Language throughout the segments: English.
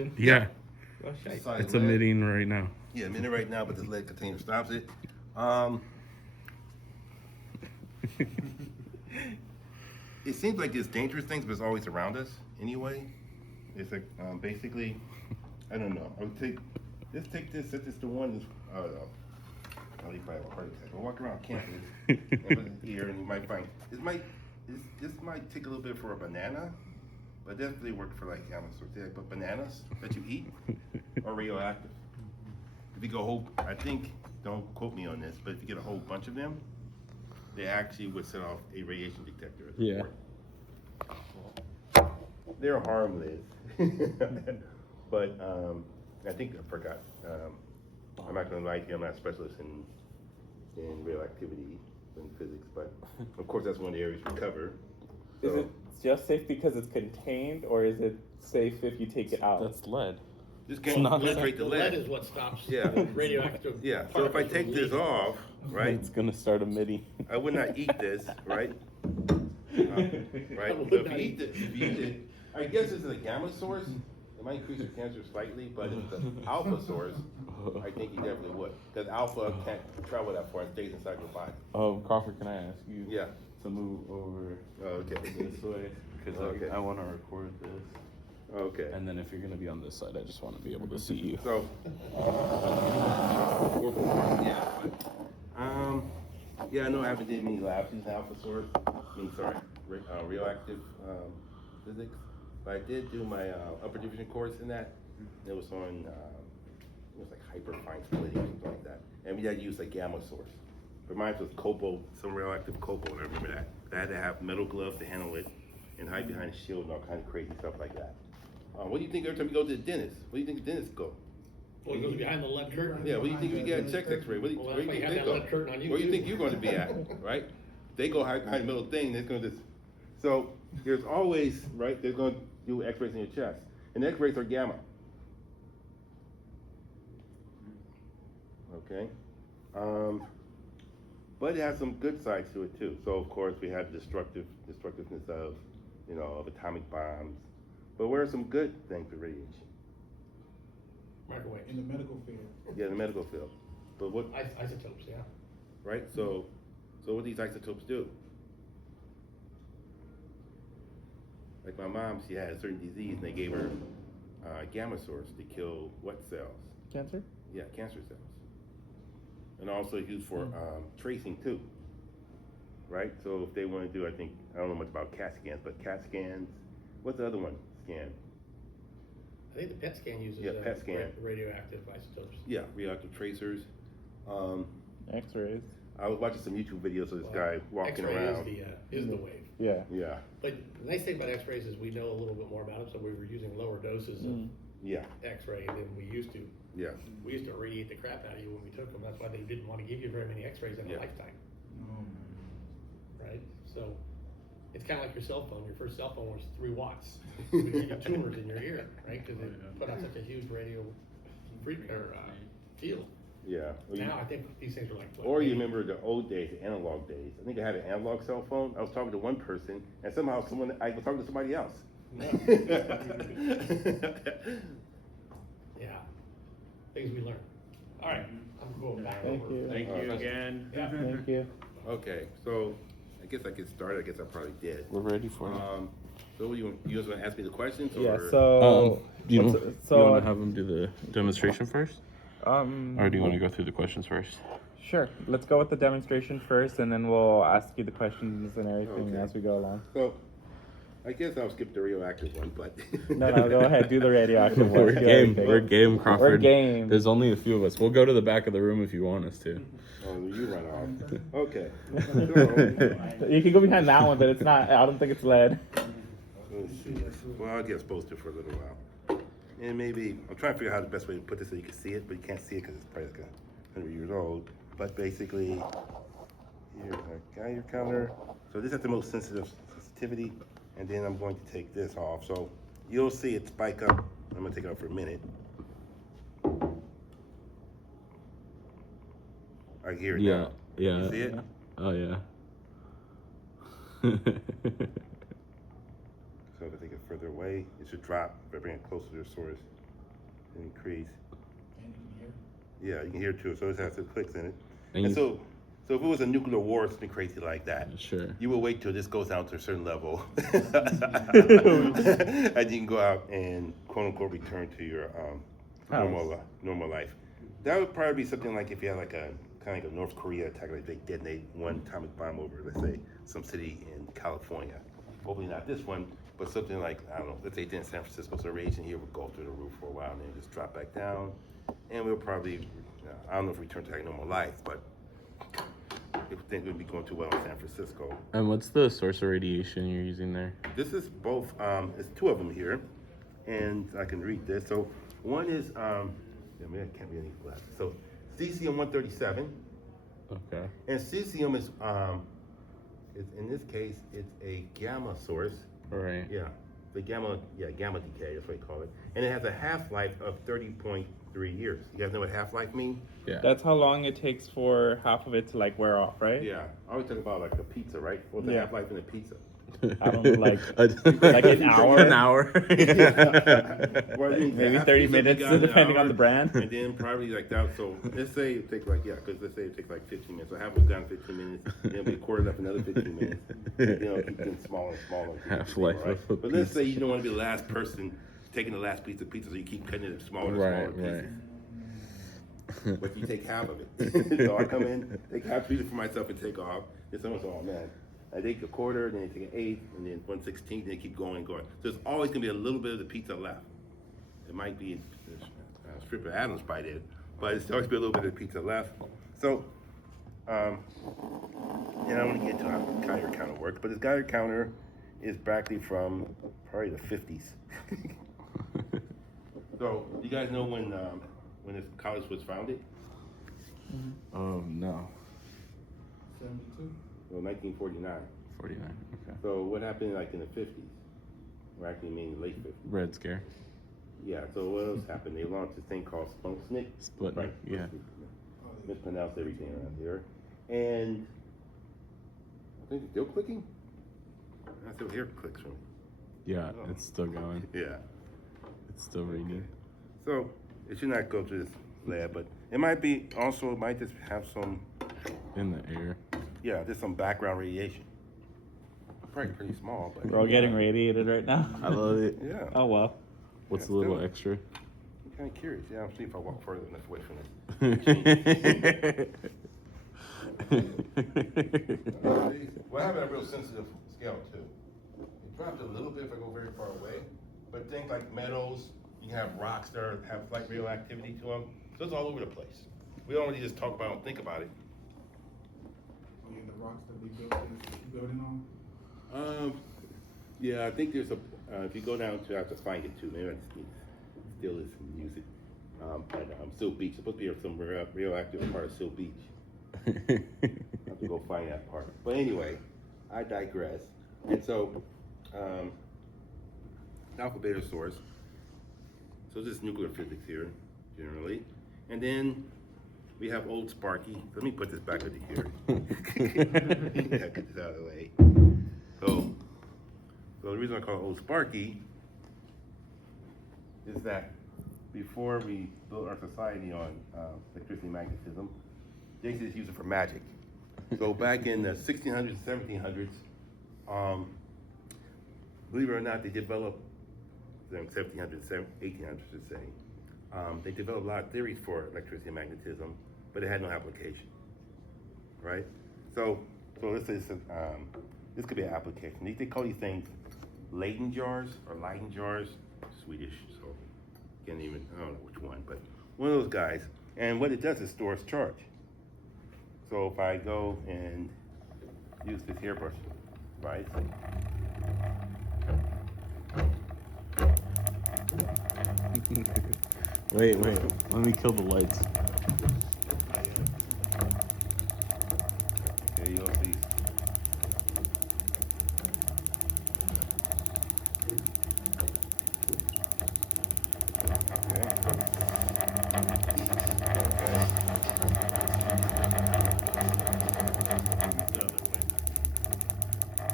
malfunction? Yeah, Oh, shite. Solid it's lead. emitting right now. Yeah, emitting right now, but this lead container stops it. It seems like it's dangerous things, but it's always around us anyway. It's like basically, I don't know. I would take this, set this to one. I don't know. I'll probably have a heart attack. I'll walk around campus and put it here, and you might find this might take a little bit for a banana, but definitely work for like sorts. But bananas that you eat are radioactive. If you go whole, I think, don't quote me on this, but if you get a whole bunch of them, they actually would set off a radiation detector at the Yeah. port. They're harmless, but I think I forgot. I'm not going to lie to you, I'm not a specialist in radioactivity in physics, but of course that's one of the areas we cover. Is So, it just safe because it's contained, or is it safe if you take it out? That's lead. just can't penetrate the The lead lead. is what stops Yeah. radioactive. Yeah, so if I particles take from this leaving. off, right, It's gonna start emitting. I would not eat this, right? Right? So if you eat it, I guess it's a gamma source. It might increase your cancer slightly, but if it's an alpha source, I think you definitely would. Because alpha can't travel that far, it stays inside your body. Crawford, can I ask you Yeah. to move over Okay. this way? Because Okay. I want to record this. Okay. And then if you're gonna be on this side, I just want to be able to see you. So, yeah, I know I haven't did many labs in alpha source. Radioactive physics. But I did do my upper division course in that. It was on, it was like hyperfine splitting or something like that. And we had to use a gamma source. But mine was cobalt, some radioactive cobalt, I remember that. I had to have metal gloves to handle it and hide behind a shield and all kind of crazy stuff like that. What do you think every time you go to the dentist? What do you think the dentist go? Well, it goes behind the lead curtain. Yeah, what do you think if you get a chest x-ray? Where do Well, you that's why think you have they that go? lead curtain on you, Where do you too. think you're going to be at, right? They go behind the middle thing, they're going to just, so there's always, right, they're going to do x-rays in your chest. And x-rays are gamma. Okay? But it has some good sides to it too. So of course we have destructiveness of, of atomic bombs. But what are some good things with radiation? Microwave. In the medical field. Yeah, in the medical field. But what, Isotopes, yeah. right? So what do these isotopes do? Like my mom, she had a certain disease and they gave her a gamma source to kill what cells? Cancer? Yeah, cancer cells. And also used for tracing too, right? So if they want to do, I don't know much about CAT scans, but CAT scans, what's the other one? Scan. I think the PET scan uses Yeah, PET scan. radioactive isotopes. Yeah, radioactive tracers. X-rays. I was watching some YouTube videos of this guy walking X-ray around. is the wave. Yeah. Yeah, But the nice thing about X-rays is we know a little bit more about them, so we were using lower doses of yeah, X-ray than we used to. yeah. We used to irradiate the crap out of you when we took them. That's why they didn't want to give you very many X-rays in a Yeah. lifetime, right? So it's kind of like your cell phone. Your first cell phone was 3 watts. You would get tumors in your ear, right? Because it put out such a huge radio field. Yeah. Now I think these things are like. what, Or you 80? remember the old days, the analog days. I think I had an analog cell phone. I was talking to one person, and somehow I was talking to somebody else. Yeah, things we learn. All right, I'm going back Thank over. you. Thank you again. Yeah. Thank you. Okay, so I guess I get started. I guess I probably did. We're ready for it. So what you guys want to ask me the questions? Yeah, Or? so... You what's- want so, to have them do the demonstration first, or do you want to go through the questions first? Sure. Let's go with the demonstration first, and then we'll ask you the questions and everything Okay. as we go along. So I guess I'll skip the radioactive one, but No, go ahead. Do the radioactive one. We're Do game. everything. We're game, Crawford. We're game. There's only a few of us. We'll go to the back of the room if you want us to. Oh, you run off. Okay. So, You can go behind that one, but it's not. I don't think it's lead. let's see. Well, I guess supposed to for a little while. And maybe, I'm trying to figure out how the best way to put this so you can see it, but you can't see it because it's probably like 100 years old. But basically, here's our Geiger counter. So this has the most sensitivity, and then I'm going to take this off. So you'll see it spike up. I'm gonna take it off for a minute. I hear it Yeah, now. yeah. You see it? Oh yeah. So if I take it further away, it should drop. If I bring it closer to the source, and increase. And you can hear. Yeah, you can hear too. So it has some clicks in it. And And you- so if it was a nuclear war or something crazy like that, Sure. you will wait till this goes down to a certain level, and you can go out and quote unquote return to your normal life. That would probably be something like if you had like a kind of like a North Korea attack, like they detonate one atomic bomb over, let's say, some city in California. Hopefully not this one, but something like, I don't know, let's say it's in San Francisco, so radiation here would go through the roof for a while and then just drop back down, and we'll probably, I don't know if we return to like normal life, but if things would be going too well in San Francisco. And what's the source of radiation you're using there? This is both, it's two of them here, and I can read this. So one is, I can't read any glasses. So cesium-137, Okay. and cesium is in this case, it's a gamma source. Right. Yeah, gamma decay, that's what they call it. And it has a half-life of 30.3 years. You guys know what half-life means? Yeah. That's how long it takes for half of it to like wear off, right? Yeah, I always talk about like a pizza, right? What's the Yeah. half-life in a pizza? I don't know, like like an hour? An hour. Well, I mean, Maybe half 30 pizza, we minutes, got an depending on hour, the brand. And then probably like that. So let's say it takes like, because let's say it takes like 15 minutes. So half was down 15 minutes, then it'll be a quarter left another 15 minutes. Keep getting smaller and smaller. Half-life Right? of a But let's say pizza. you don't want to be the last person taking the last piece of pizza, so you keep cutting it smaller and Right, smaller right. pieces. But you take half of it. So I come in, take half pizza for myself and take off. Then someone's, oh man. I take a quarter, then I take an eighth, and then 1/16, then they keep going and going. So there's always gonna be a little bit of the pizza left. It might be a strip of Adam's bite in it, but it's always be a little bit of the pizza left. So, I don't want to get into how the Geiger counter works, but this Geiger counter is practically from probably the 50s. So, you guys know when this college was founded? Oh no. 72. Well, 1949. 49. Okay. So what happened like in the 50s? Or actually maybe late 50s. Red Scare. Yeah, so what else happened? They launched this thing called Sputnik. Sputnik, yeah. Mispronounced everything around here. And I think it's still clicking. I still hear clicks from it. Yeah, it's still going. Yeah. It's still reading. So it should not go to this lab, but it might be also, it might just have some, In the air. yeah, just some background radiation. Probably pretty small, but. We're all getting radiated right now. I love it. Yeah. Oh well. What's Yeah, a little still. extra? I'm kind of curious. Yeah, I'll see if I walk further enough away from this. Well, I have a real sensitive scale too. It drops a little bit if I go very far away, but things like metals, you can have rocks that have like radioactivity to them. So it's all over the place. We don't really just talk about it and think about it. Yeah, the rocks that we built this building on. Yeah, I think there's a. If you go down to, I have to find it too. Maybe I just need to steal this and use it. Seal Beach. Supposed to be some radioactive part of Seal Beach. I have to go find that part. But anyway, I digress. And so, alpha beta source. So this is nuclear physics here, generally. And then we have old Sparky. Let me put this back over here. Yeah, get this out of the way. So the reason I call it old Sparky is that before we built our society on electricity and magnetism, they used to use it for magic. So back in the 1600s, 1700s, believe it or not, they developed, the 1700s, 1800s to say, they developed a lot of theories for electricity and magnetism, but it had no application, right? So this is, this could be an application. They call these things Leyden jars or Leyden jars, Swedish, so I don't know which one, but one of those guys. And what it does is stores charge. So if I go and use this hairbrush, right? Wait, let me kill the lights. Okay, you'll see.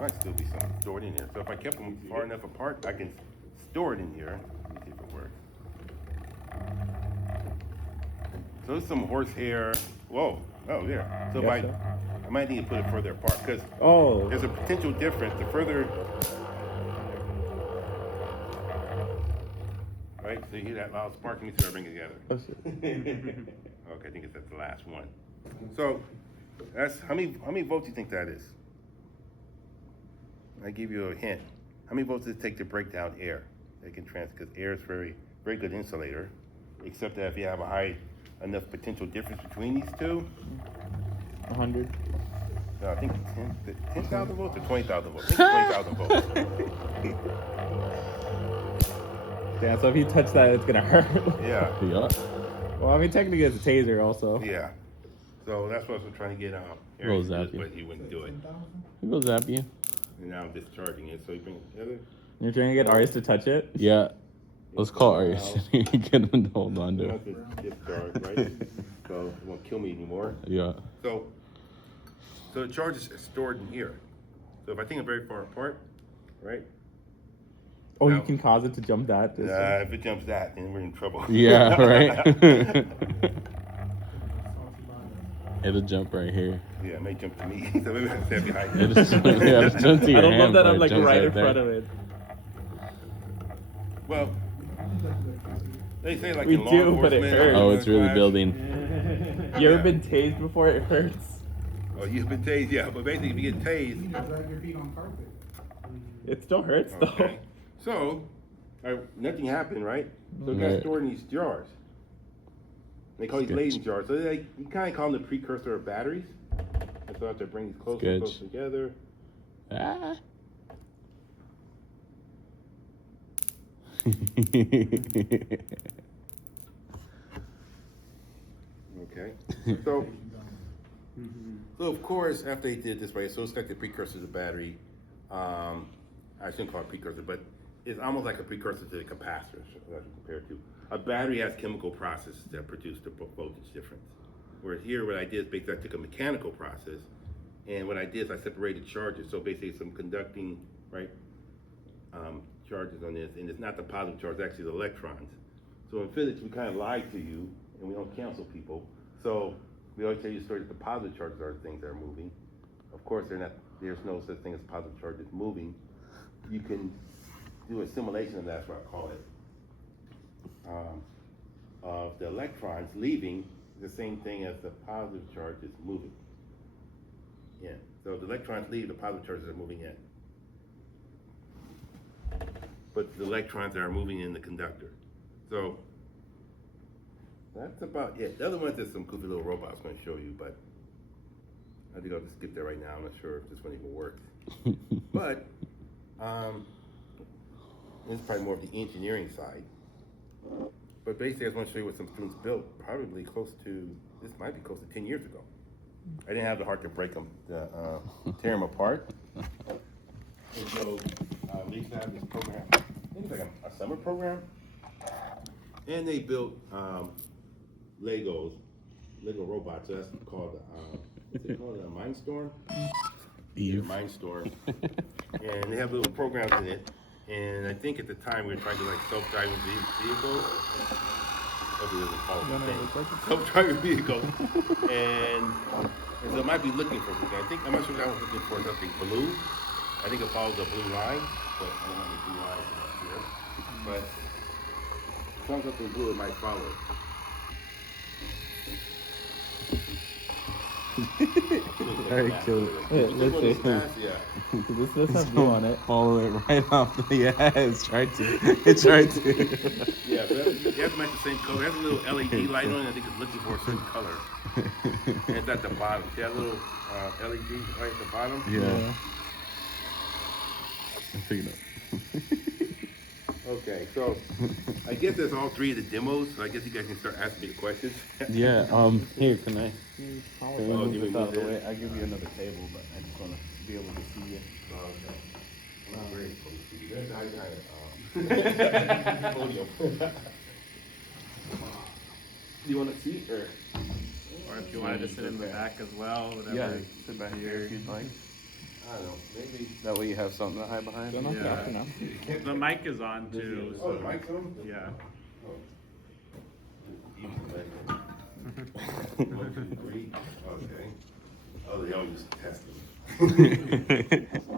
Might still be something stored in here. So if I kept them far enough apart, I can store it in here. Let me see if it works. There's some horsehair. Whoa. Oh, yeah. So Yes, I might need to put it further apart because Oh. there's a potential difference. The further. Right? So you hear that loud spark? Let me see if I bring it together. Oh, shit. Okay, I think it's at the last one. So that's how many volts do you think that is? I give you a hint. How many volts does it take to break down air? It can because air is very good insulator, except that if you have a high enough potential difference between these two. 100. No, I think 10,000 volts or 20,000 volts. I think 20,000 volts. Damn, so if you touch that, it's gonna hurt. Yeah. Yeah. Well, I mean, technically it's a taser also. Yeah. So that's what I was trying to get We'll Eric to zap do, you. but he wouldn't do it. Who will zap you? And now I'm discharging it, so you bring it together. You're trying to get Arias to touch it? Yeah. Let's call Arias. Get him to hold on to Once it. it's discharged, right? So it won't kill me anymore. Yeah. So the charge is stored in here. So if I think I'm very far apart, right? Oh, Now- you can cause it to jump that distance? If it jumps that, then we're in trouble. Yeah, right? It'll jump right here. Yeah, it may jump to me. So maybe I have to stand behind It'll it. just, yeah, it'll jump to your I don't hand, love that but I'm it like jumps right in there. front of it. Well, they say like We in law do, but it enforcement. hurts. Oh, it's really class- building. You ever Yeah. been tased before? It hurts. Oh, you've been tased, yeah. But basically, if you get tased, You can drag your feet on carpet. It still hurts okay. So, nothing happened, right? So it got Right. stored in these jars. They call these Sketch. Leyden jars. So you kind of call them the precursor of batteries. And so I have to bring these closer and Sketch. closer together. Ah. Okay. So, of course, after they did it this way, so it's like the precursor to the battery. I shouldn't call it precursor, but it's almost like a precursor to the capacitor, compared to. A battery has chemical processes that produce the voltage difference. Whereas here, what I did is basically I took a mechanical process, and what I did is I separated charges. So basically, some conducting, right, charges on this, and it's not the positive charge, it's actually the electrons. So in physics, we kind of lie to you, and we don't cancel people. So we always tell you the story that the positive charges are the things that are moving. Of course, they're not. There's no such thing as positive charges moving. You can do a simulation of that, that's what I call it, of the electrons leaving the same thing as the positive charge is moving in. So the electrons leave, the positive charges are moving in. But the electrons are moving in the conductor. So that's about it. The other ones is some goofy little robots I'm going to show you, but I think I'll just skip that right now. I'm not sure if this one even works. But this is probably more of the engineering side. But basically, I just want to show you what some students built, probably close to, this might be close to 10 years ago. I didn't have the heart to break them, tear them apart. And so they used to have this program, I think it's like a summer program. And they built Lego robots. So that's called, what's it called, a Mindstorm? Eve. Mindstorm. And they have little programs in it. And I think at the time we were trying to like self-driving vehicles. Hopefully it doesn't fall off the thing. Self-driving vehicles. And so it might be looking for something. I'm not sure what I was looking for something blue. I think it follows a blue line, but I don't have the blue line here. But if it comes up in blue, it might follow it. Very cool. This one is fast, yeah. This does have blue on it. Follow it right off the, yeah, it's tried to. It's tried to. Yeah, but you have to match the same color. It has a little LED light on it. I think it's looking for a certain color. And it's at the bottom. See that little LED right at the bottom? Yeah. I figured it. Okay, so I guess that's all three of the demos. So I guess you guys can start asking me the questions. Yeah, here, can I? Oh, Can we move you this move out of the this? way? I'll give you another table, but I just want to be able to see you. Okay. Well, great. There's the high podium. Do you want a seat or? Or if you wanted to sit in the back as well, whatever. Yeah, sit back here if you'd like. I don't know, maybe. That way you have something to hide behind. Don't knock it Yeah. off for now. The mic is on too. Oh, the mic's on? Yeah. Oh. 1, 2, 3. Okay. Oh, they all just test them.